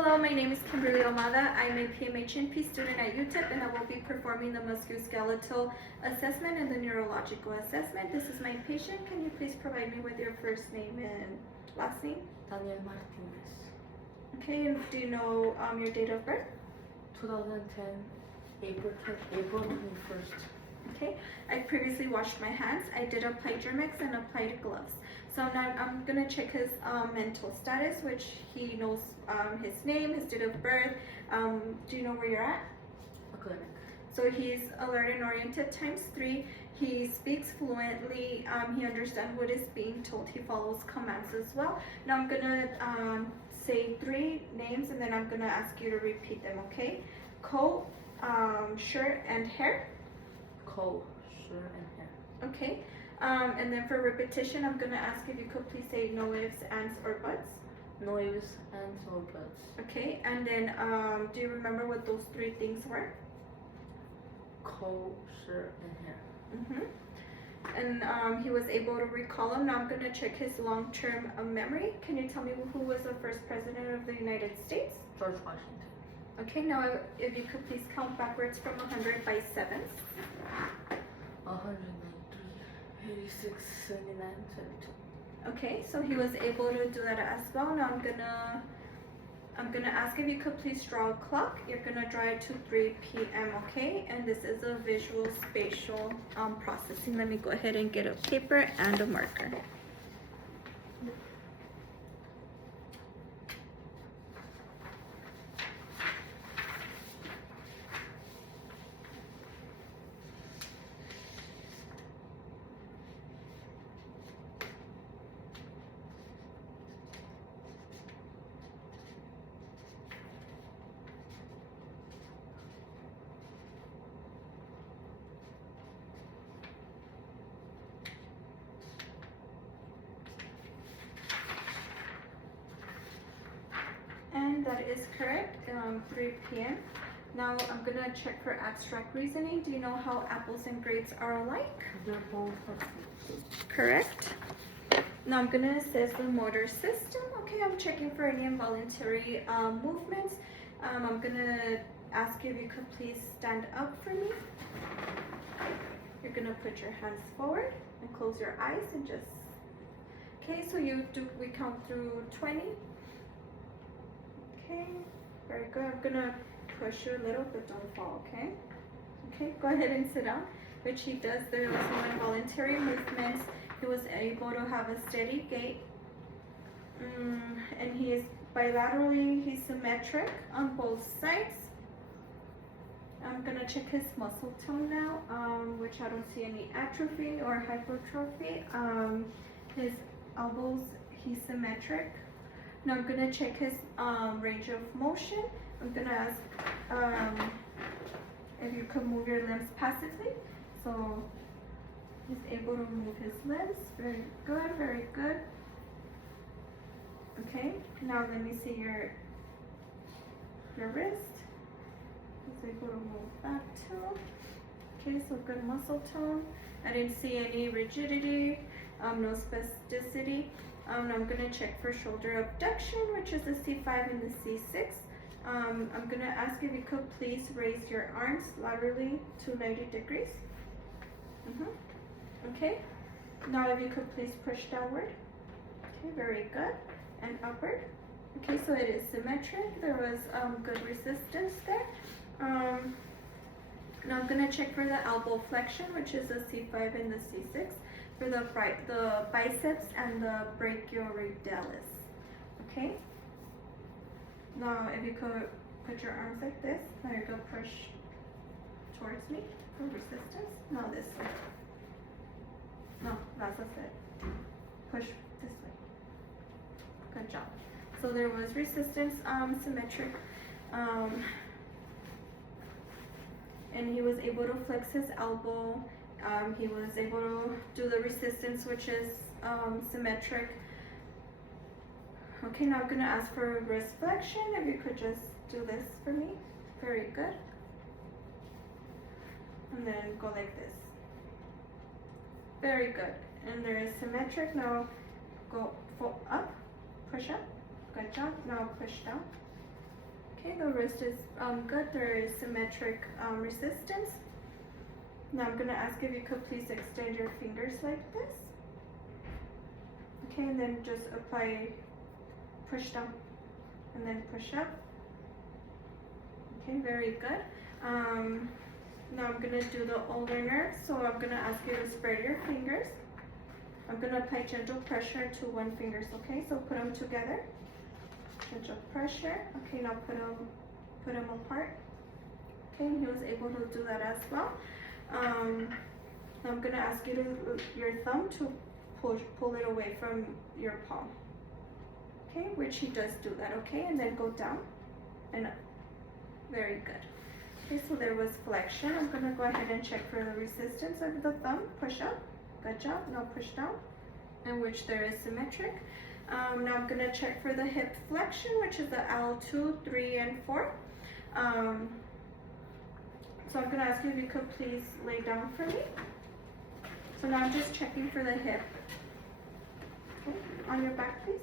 Hello, my name is Kimberly Omada. I'm a PMHNP student at UTEP and I will be performing the musculoskeletal assessment and the neurological assessment. This is my patient. Can you please provide me with your first name and last name? Daniel Martinez. Okay, and do you know your date of birth? 2010, April 21st. Okay, I previously washed my hands. I did apply Germex and applied gloves. So now I'm gonna check his mental status, which he knows his name, his date of birth. Do you know where you're at? A clinic. So he's alert and oriented ×3. He speaks fluently. He understands what is being told. He follows commands as well. Now I'm gonna say 3 names and then I'm gonna ask you to repeat them, okay? Coat, shirt, and hair. Coat, shirt, and hair. Okay. And then for repetition, I'm gonna ask if you could please say no ifs, ands, or buts. No ifs, ands, or buts. Okay. And then do you remember what those 3 things were? Coat, shirt, and hair. And he was able to recall them. Now I'm gonna check his long-term memory. Can you tell me who was the first president of the United States? George Washington. Okay. Now if you could please count backwards from 100 by 7s. 193, 86, 79, 72. Okay, so he was able to do that as well. Now I'm gonna ask if you could please draw a clock. You're gonna draw it to 3 p.m. Okay, and this is a visual spatial processing. Let me go ahead and get a paper and a marker. And that is correct, 3 p.m. Now I'm gonna check for abstract reasoning. Do you know how apples and grapes are alike? They're both Correct. Now I'm gonna assess the motor system. Okay, I'm checking for any involuntary movements. I'm gonna ask you if you could please stand up for me. You're gonna put your hands forward and close your eyes and just, okay, so we count through 20. Okay, very good. I'm gonna push you a little, but don't fall, okay? Okay, go ahead and sit down, which he does. There are some involuntary movements. He was able to have a steady gait. And he is bilaterally, he's symmetric on both sides. I'm gonna check his muscle tone now, which I don't see any atrophy or hypertrophy. His elbows, he's symmetric. Now I'm gonna check his range of motion. I'm gonna ask if you could move your limbs passively. So he's able to move his limbs. Very good, very good. Okay, now let me see your wrist. He's able to move that too. Okay, so good muscle tone. I didn't see any rigidity, no spasticity. I'm gonna check for shoulder abduction, which is the C5 and the C6. I'm gonna ask if you could please raise your arms laterally to 90 degrees. Okay, now if you could please push downward. Okay, very good. And upward. Okay, so it is symmetric. There was good resistance there. Now I'm gonna check for the elbow flexion, which is the C5 and the C6. For the biceps and the brachioradialis. Okay? Now if you could put your arms like this, now you go push towards me for resistance. Now this way. No, that's it. Push this way. Good job. So there was resistance, symmetric, and he was able to flex his elbow. He was able to do the resistance, which is symmetric. Okay, now I'm gonna ask for wrist flexion. If you could just do this for me. Very good. And then go like this. Very good. And there is symmetric. Now go up, push up. Good job. Now push down. Okay, the wrist is good. There is symmetric resistance. Now I'm gonna ask if you could please extend your fingers like this. Okay, and then just apply, push down, and then push up. Okay, very good. Now I'm gonna do the ulnar nerve. So I'm gonna ask you to spread your fingers. I'm gonna apply gentle pressure to one fingers. Okay, so put them together. Gentle pressure. Okay, now put them apart. Okay, and he was able to do that as well. I'm gonna ask you to your thumb to pull it away from your palm. Okay, which he does do that. Okay, and then go down and up. Very good. Okay, so there was flexion. I'm gonna go ahead and check for the resistance of the thumb. Push up. Good job. Now push down, in which there is symmetric. Now I'm gonna check for the hip flexion, which is the L2, 3, and 4. So I'm gonna ask you if you could please lay down for me. So now I'm just checking for the hip. Okay, on your back, please.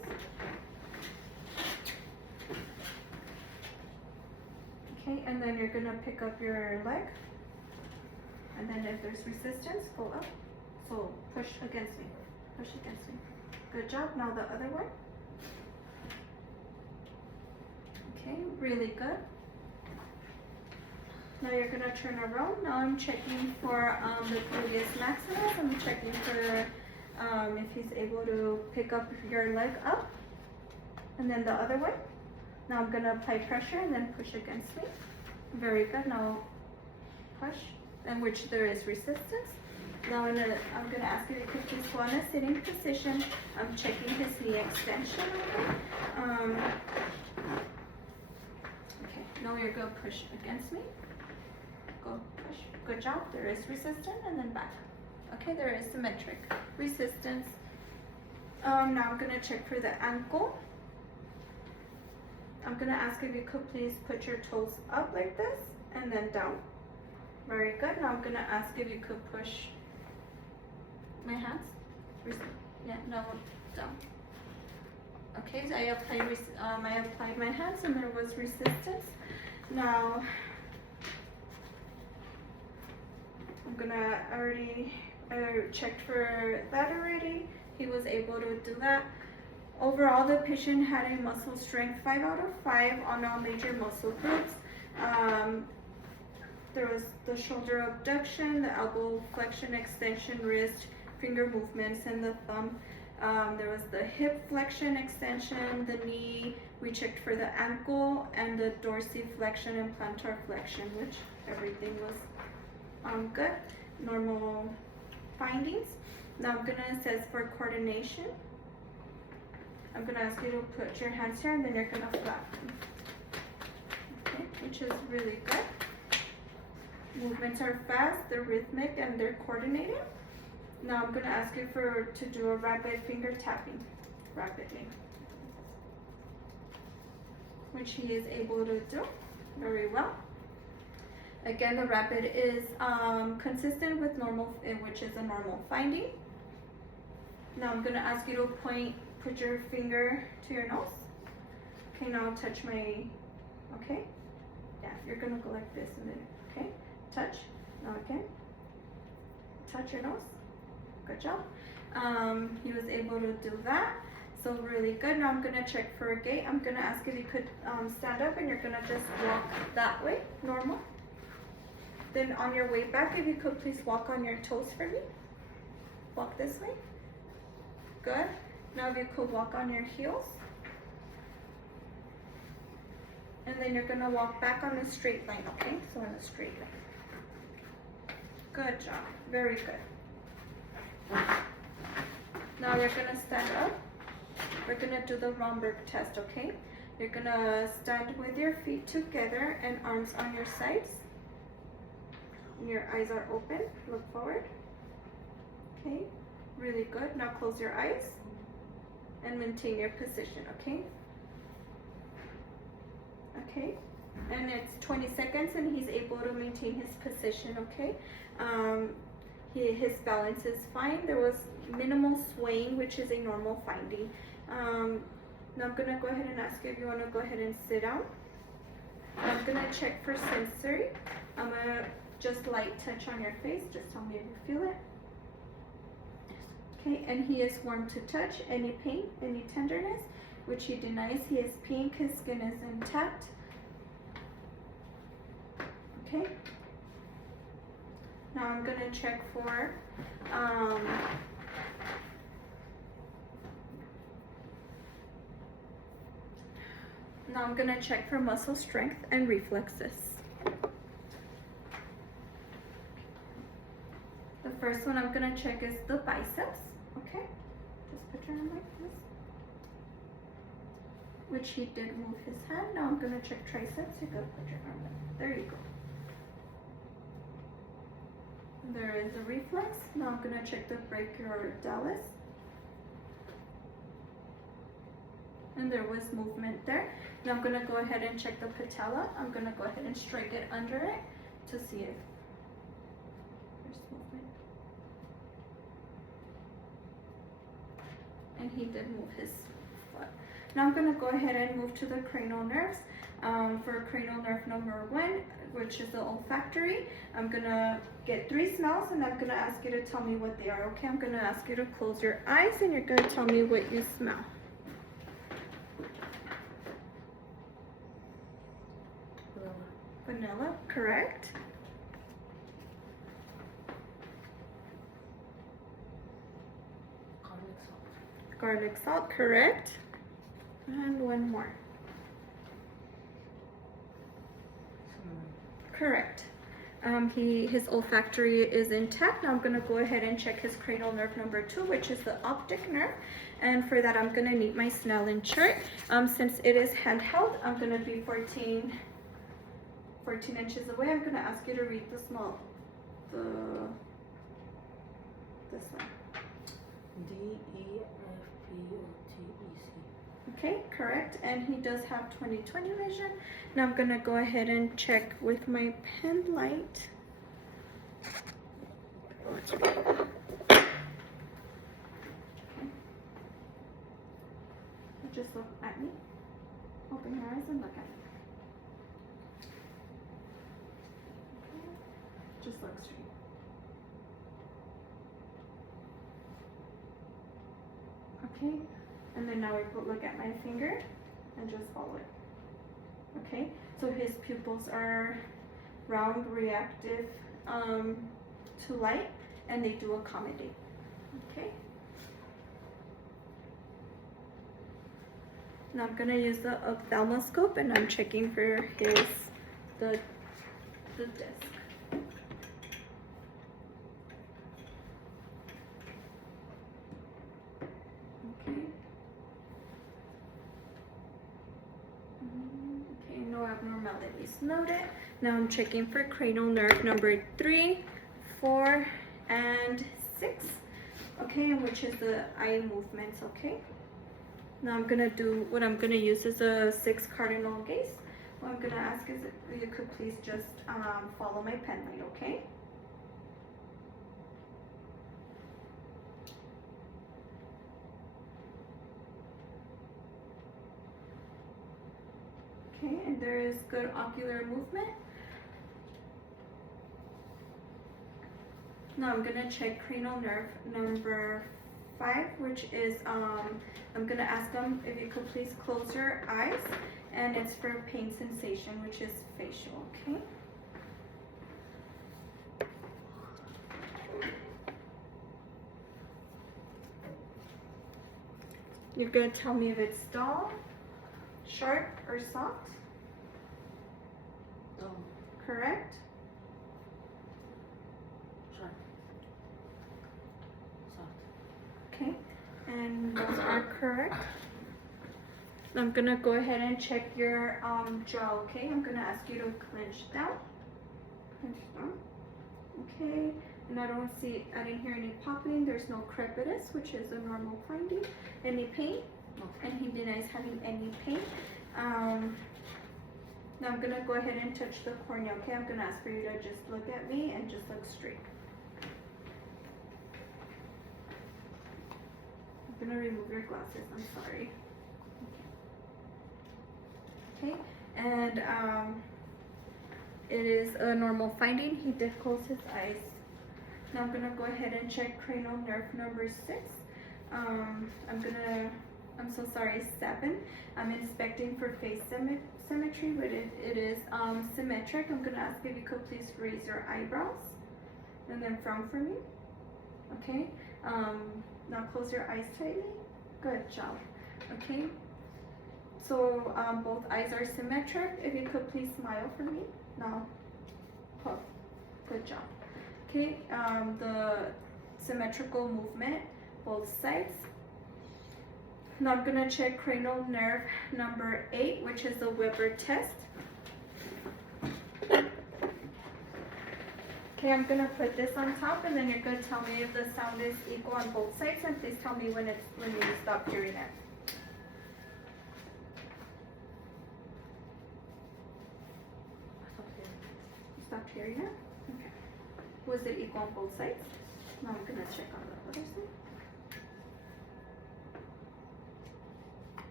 Okay, and then you're gonna pick up your leg. And then if there's resistance, go up. So push against me, push against me. Good job. Now the other one. Okay, really good. Now you're gonna turn around. Now I'm checking for the gluteus maximus. I'm checking for if he's able to pick up your leg up. And then the other one. Now I'm gonna apply pressure and then push against me. Very good. Now push, in which there is resistance. Now I'm gonna ask if you could please go on a sitting position. I'm checking his knee extension. Okay, now you're gonna push against me. Go push. Good job. There is resistance, and then back. Okay, there is symmetric resistance. Now I'm gonna check for the ankle. I'm gonna ask if you could please put your toes up like this and then down. Very good. Now I'm gonna ask if you could push my hands. Yeah, no, down. Okay, so I applied my hands and there was resistance. Now I'm gonna I checked for that already. He was able to do that. Overall, the patient had a muscle strength 5 out of 5 on all major muscle groups. There was the shoulder abduction, the elbow flexion, extension, wrist, finger movements, and the thumb. There was the hip flexion, extension, the knee. We checked for the ankle and the dorsiflexion and plantar flexion, which everything was good. Normal findings. Now I'm gonna assess for coordination. I'm gonna ask you to put your hands here and then you're gonna flap them. Okay, which is really good. Movements are fast, they're rhythmic, and they're coordinated. Now I'm gonna ask you to do a rapid finger tapping, rapidly, which he is able to do very well. Again, the rapid is consistent with normal, which is a normal finding. Now I'm gonna ask you to put your finger to your nose. Okay, now touch my, okay? Yeah, you're gonna go like this and then, okay? Touch, now again. Touch your nose, good job. He was able to do that, so really good. Now I'm gonna check for a gait. I'm gonna ask if you could stand up and you're gonna just walk that way, normal. Then on your way back, if you could please walk on your toes for me. Walk this way, good. Now if you could walk on your heels. And then you're gonna walk back on a straight line, okay? So on a straight line. Good job, very good. Now you're gonna stand up. We're gonna do the Romberg test, okay? You're gonna stand with your feet together and arms on your sides. And your eyes are open, look forward. Okay, really good. Now close your eyes and maintain your position, okay? Okay, and it's 20 seconds and he's able to maintain his position, okay? His balance is fine. There was minimal swaying, which is a normal finding. Now I'm gonna go ahead and ask you if you wanna go ahead and sit down. I'm gonna check for sensory. I'm gonna just light touch on your face. Just tell me if you feel it. Okay, and he is warm to touch. Any pain, any tenderness, which he denies. He is pink, his skin is intact. Okay. Now I'm gonna check for muscle strength and reflexes. The first one I'm gonna check is the biceps. Okay, just put your arm like this. Which he did move his hand. Now I'm gonna check triceps. You gotta put your arm like there. You go. There is a reflex. Now I'm gonna check the brachiodalis. And there was movement there. Now I'm gonna go ahead and check the patella. I'm gonna go ahead and strike it under it to see if there's movement. And he did move his foot. Now I'm gonna go ahead and move to the cranial nerves. For cranial nerve number 1, which is the olfactory, I'm gonna get 3 smells and I'm gonna ask you to tell me what they are, okay? I'm gonna ask you to close your eyes and you're gonna tell me what you smell. Vanilla, correct. Garlic salt. Garlic salt, correct. And one more. Correct. His olfactory is intact. Now I'm gonna go ahead and check his cranial nerve number 2, which is the optic nerve. And for that, I'm gonna need my Snellen chart. Since it is handheld, I'm gonna be 14 inches away. I'm gonna ask you to read this one. D-E-F-P-O-T-E-C. Okay, correct. And he does have 20/20 vision. Now I'm gonna go ahead and check with my pen light. Okay. Just look at me. Open your eyes and look at me. Okay. Just look straight. Okay. And then now we look at my finger and just follow it. Okay, so his pupils are round, reactive to light, and they do accommodate. Okay. Now I'm gonna use the ophthalmoscope and I'm checking for the disc. Okay, no abnormalities noted. Now I'm checking for cranial nerve number 3, 4, and 6. Okay, which is the eye movements. Okay. Now I'm gonna do what I'm gonna use is a 6 cardinal gaze. What I'm gonna ask is if you could please just follow my pen light. Okay. Okay, and there is good ocular movement. Now I'm gonna check cranial nerve number 5, which is I'm gonna ask them if you could please close your eyes, and it's for pain sensation, which is facial. Okay. You're gonna tell me if it's dull, sharp, or soft. Dull. Correct. Sharp. Soft. Okay, and those are correct. I'm gonna go ahead and check your jaw. Okay, I'm gonna ask you to clench down. Clench down. Okay, and I didn't hear any popping. There's no crepitus, which is a normal finding. Any pain? No. And he denies having any pain. Now I'm gonna go ahead and touch the cornea. Okay, I'm gonna ask for you to just look at me and just look straight. I'm gonna remove your glasses. I'm sorry. Okay, and it is a normal finding. He did close his eyes. Now I'm gonna go ahead and check cranial nerve number 6. I'm so sorry, 7. I'm inspecting for face symmetry, but it is symmetric. I'm gonna ask if you could please raise your eyebrows and then frown for me. Okay. Now close your eyes tightly. Good job. Okay. So both eyes are symmetric. If you could please smile for me. Now puff. Good job. Okay. The symmetrical movement, both sides. Now I'm gonna check cranial nerve number 8, which is the Weber test. Okay, I'm gonna put this on top, and then you're gonna tell me if the sound is equal on both sides, and please tell me when you stop hearing it. You stopped hearing it? Okay. Was it equal on both sides? Now I'm gonna check on the other side.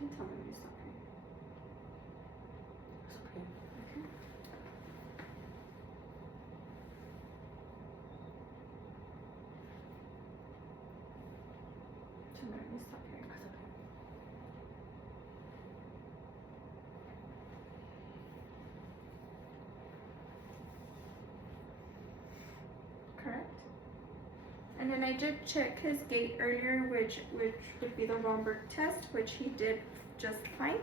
You can tell me when you stop hearing. Okay. Tell me when you stop hearing. Correct. And then I did check his gait earlier, which would be the Romberg test, which he did just fine.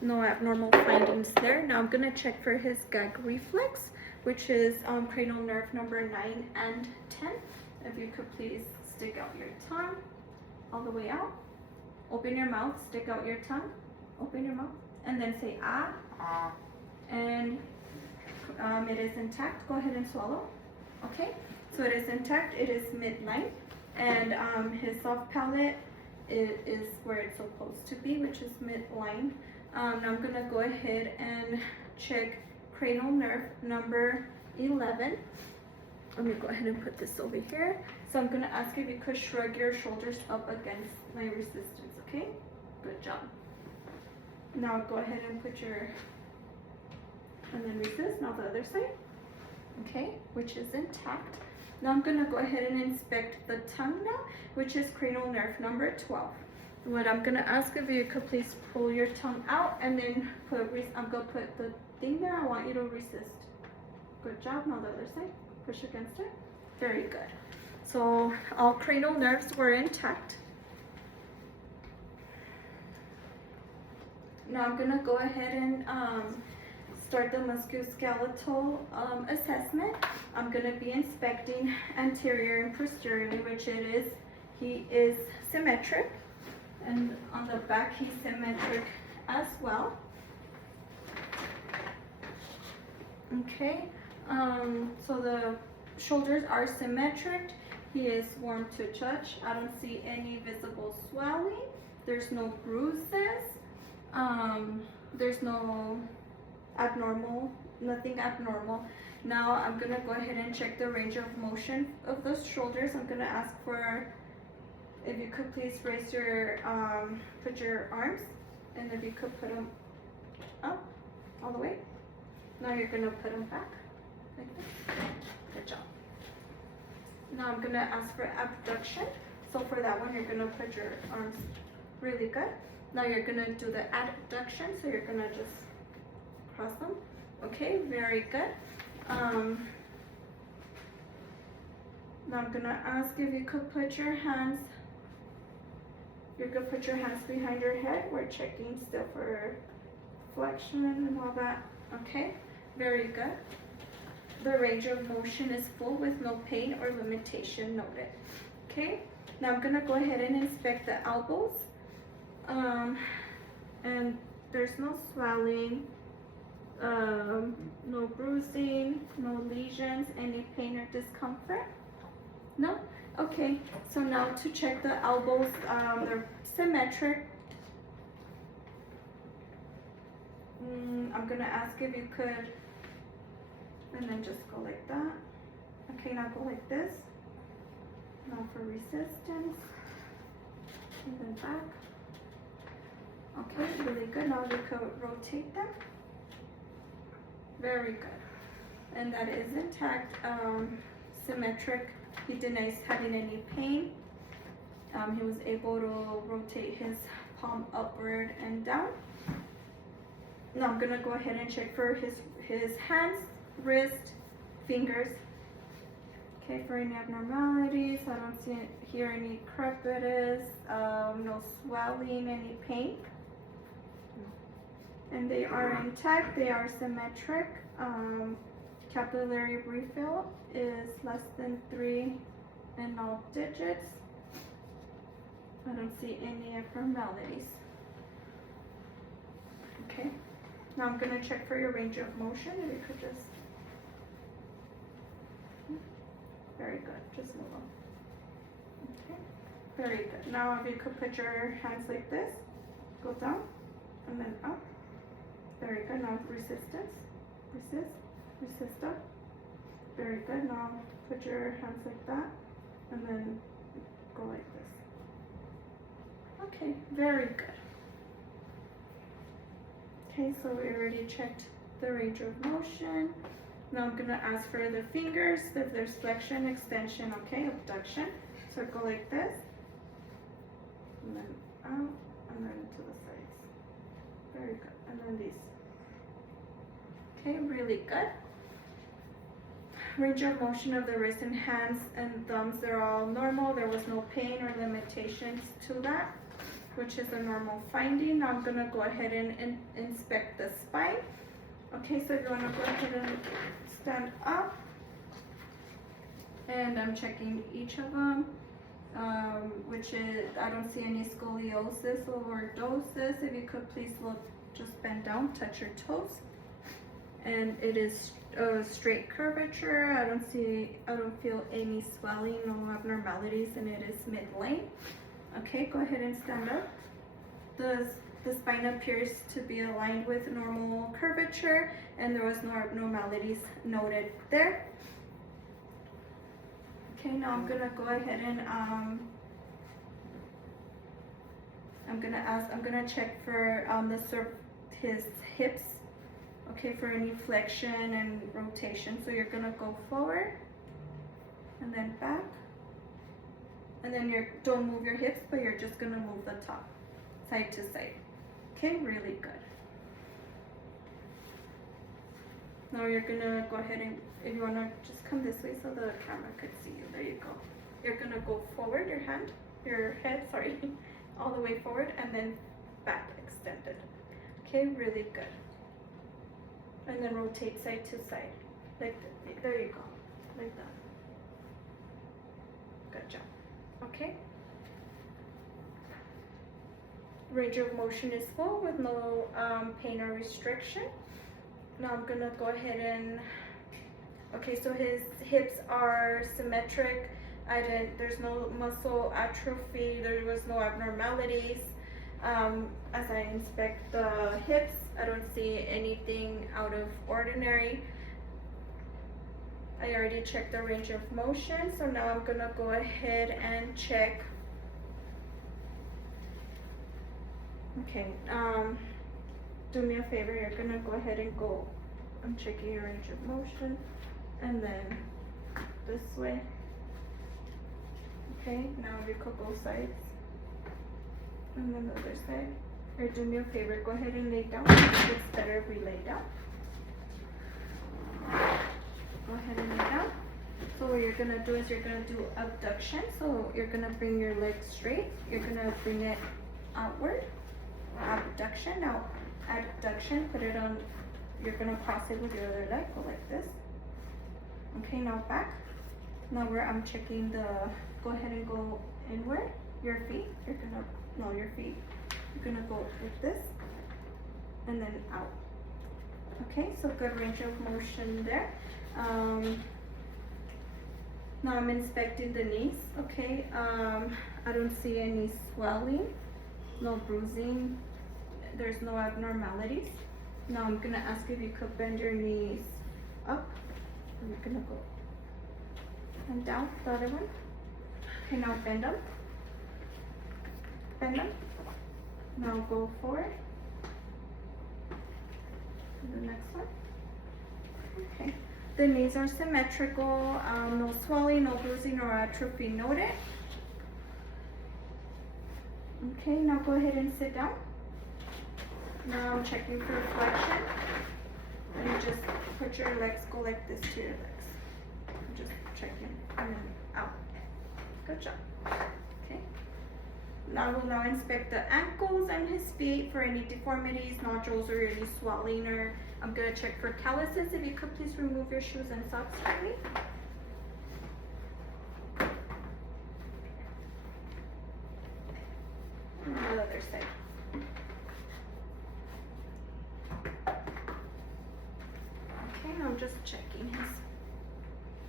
No abnormal findings there. Now I'm gonna check for his gag reflex, which is cranial nerve number 9 and 10. If you could please stick out your tongue all the way out. Open your mouth, stick out your tongue, open your mouth, and then say ah. And it is intact. Go ahead and swallow. Okay, so it is intact. It is midline, and his soft palate is where it's supposed to be, which is midline. Now I'm gonna go ahead and check cranial nerve number 11. Let me go ahead and put this over here. So I'm gonna ask if you could shrug your shoulders up against my resistance, okay? Good job. Now go ahead and put your, and then resist, now the other side. Okay, which is intact. Now I'm gonna go ahead and inspect the tongue now, which is cranial nerve number 12. What I'm gonna ask if you could please pull your tongue out and then I'm gonna put the thing there. I want you to resist. Good job. Now the other side. Push against it. Very good. So all cranial nerves were intact. Now I'm gonna go ahead and start the musculoskeletal assessment. I'm gonna be inspecting anterior and posteriorly, which he is symmetric. And on the back, he's symmetric as well. Okay, so the shoulders are symmetric. He is warm to touch. I don't see any visible swelling. There's no bruises. There's no nothing abnormal. Now I'm gonna go ahead and check the range of motion of those shoulders. I'm gonna ask for, if you could please raise your, put your arms, and if you could put them up all the way. Now you're gonna put them back, like this. Good job. Now I'm gonna ask for abduction. So for that one, you're gonna put your arms really good. Now you're gonna do the adduction, so you're gonna just cross them. Okay, very good. Now I'm gonna ask if you could put your hands, behind your head. We're checking still for flexion and all that. Okay, very good. The range of motion is full with no pain or limitation noted. Okay, now I'm gonna go ahead and inspect the elbows. And there's no swelling, no bruising, no lesions, any pain or discomfort? No? Okay, so now to check the elbows, they're symmetric. I'm gonna ask if you could, and then just go like that. Okay, now go like this. Now for resistance. and then back. Okay, really good. Now you could rotate them. Very good. And that is intact, symmetric. He denies having any pain. He was able to rotate his palm upward and down. Now I'm gonna go ahead and check for his hands, wrist, fingers. Okay, for any abnormalities, I don't see here any crepitus, no swelling, any pain. And they are intact, they are symmetric. Capillary refill is less than 3 in all digits. I don't see any abnormalities. Okay, now I'm gonna check for your range of motion. If you could just, very good, just move on. Okay, very good. Now if you could put your hands like this, go down and then up. Very good. Now resistance, resist up. Very good. Now put your hands like that and then go like this. Okay, very good. Okay, so we already checked the range of motion. Now I'm gonna ask for the fingers, if there's flexion, extension, okay, abduction. So go like this, and then out, and then to the sides. Very good, and then these. Okay, really good. Range of motion of the wrist and hands and thumbs, they're all normal. There was no pain or limitations to that, which is a normal finding. Now I'm gonna go ahead and inspect the spine. Okay, so if you wanna go ahead and stand up, and I'm checking each of them, which is, I don't see any scoliosis or lordosis. If you could please look, just bend down, touch your toes. And it is straight curvature. I don't feel any swelling, no abnormalities, and it is mid-lane. Okay, go ahead and stand up. The spine appears to be aligned with normal curvature, and there was no abnormalities noted there. Okay, now I'm gonna go ahead and I'm gonna check for his hips. Okay, for any flexion and rotation. So you're gonna go forward and then back, and then don't move your hips, but you're just gonna move the top side to side. Okay, really good. Now you're gonna go ahead and, if you wanna just come this way so the camera could see you. There you go. You're gonna go forward, your head, sorry, all the way forward, and then back extended. Okay, really good. And then rotate side to side, like that. There you go, like that. Good job. Okay. Range of motion is full with no pain or restriction. Now I'm gonna go ahead and, okay, so his hips are symmetric. There's no muscle atrophy. There was no abnormalities. As I inspect the hips, I don't see anything out of ordinary. I already checked the range of motion, so now I'm gonna go ahead and check. Okay, do me a favor, you're gonna go ahead and go, I'm checking your range of motion, and then this way. Okay, now you could go sides, and then the other side. Or do me a favor, go ahead and lay down. It's better if we lay down. Go ahead and lay down. So what you're gonna do is you're gonna do abduction. So you're gonna bring your leg straight. You're gonna bring it outward. Abduction. Now abduction, put it on, you're gonna cross it with your other leg. Go like this. Okay, now back. Now I'm checking go ahead and go inward. Your feet. Your feet. You're gonna go like this and then out. Okay, so good range of motion there. Now I'm inspecting the knees. Okay, I don't see any swelling, no bruising, there's no abnormalities. Now I'm gonna ask if you could bend your knees up. You're gonna go and down, the other one. Okay, now bend them. open them. Now go forward. The next one. Okay. The knees are symmetrical, no swelling, no bruising or atrophy noted. Okay, now go ahead and sit down. Now I'm checking for flexion. And you just put your legs, go like this to your legs. Just checking and then out. Good job. Okay. Now we'll now inspect the ankles and his feet for any deformities, nodules, or any swelling. Or I'm gonna check for calluses. If you could please remove your shoes and socks for me. And the other side. Okay, now I'm just checking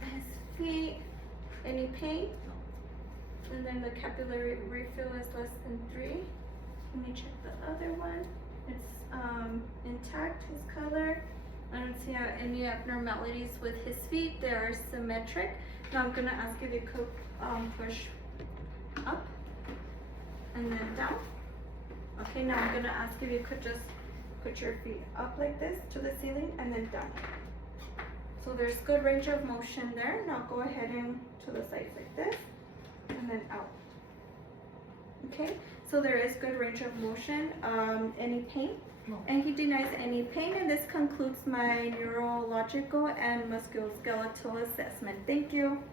his feet. Any pain? And then the capillary refill is less than 3. Let me check the other one. It's intact, his color. I don't see any abnormalities with his feet. They are symmetric. Now I'm gonna ask if you could push up and then down. Okay, now I'm gonna ask if you could just put your feet up like this to the ceiling and then down. So there's good range of motion there. Now go ahead and to the sides like this and then out. Okay, so there is good range of motion. Any pain? No. And he denies any pain, and this concludes my neurological and musculoskeletal assessment. Thank you.